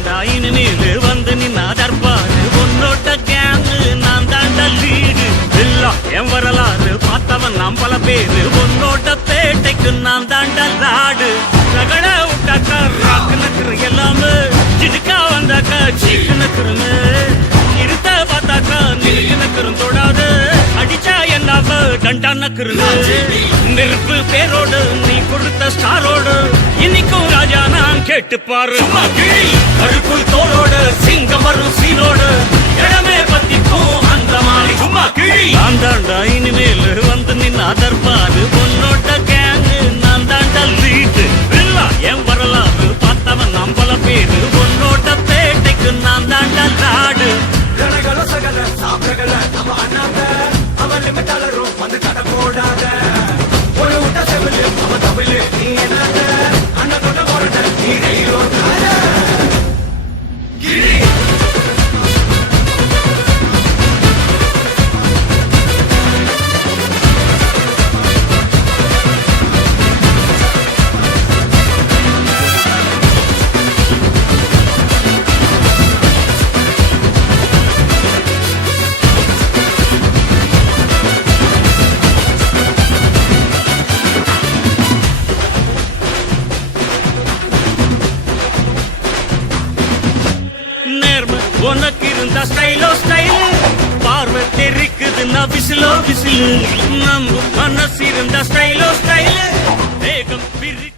தாண்டா இனிமேலு வந்து நின்னா தற்பாரு உன்னோட்ட கேங்கு நான் தாண்டா லீடு இல்ல என் வரலாறு பார்த்தவன் நாம் பல பேரு உன்னோட்ட பேட்டைக்கு நான் தாண்டா லாடு ரகட விட்டாக்கா ராக்கு நக்குற எல்லாமே சிடுக்கா வந்தாக்கா சீக்கு நக்குருமே இருத்த பார்த்தாக்கா நிறுக்கு நக்குரும் தொடாது அடிச்சா என்னாவ டண்டா நக்குருங்க நெருப்பு பேரோடு நீ கொடுத்த ஸ்டாரோடு இன்னைக்கும் ராஜா நான் கேட்டு பாரு கருப்புள் தோளோடு சிங்கம் வரும் சீனோடு இடமே பத்திக்கும் அந்த மாதிரி சும்மா கிழி நான் தாண்டா இனிமேல் வந்து நின்னா தற்பாரு பொன்னோட்ட கேங்கு நான் தாண்டா லீட்டு இல்ல என் வரலாறு பார்த்தவன் நாம் பல பேரு பொன்னோட்ட பேட்டைக்கு நான் தாண்டா லாடு சகல சாப்பிடல நம்ம அண்ணாத்த அவன் லிமிட்டாளரும் வந்து கடை போடாத ஒரு விட்ட செவிலு அவன் தமிழு நீ என்ன அண்ணன் கொண்ட போறத நீ ரயிலோ கிரி உனக்கு இருந்த ஸ்டைலோ ஸ்டைல் பார்வை தெரிக்குதுன்னா விசிலோ விசில் நம்ம மனசு இருந்த ஸ்டைலோ ஸ்டைல் வேகம் பிரி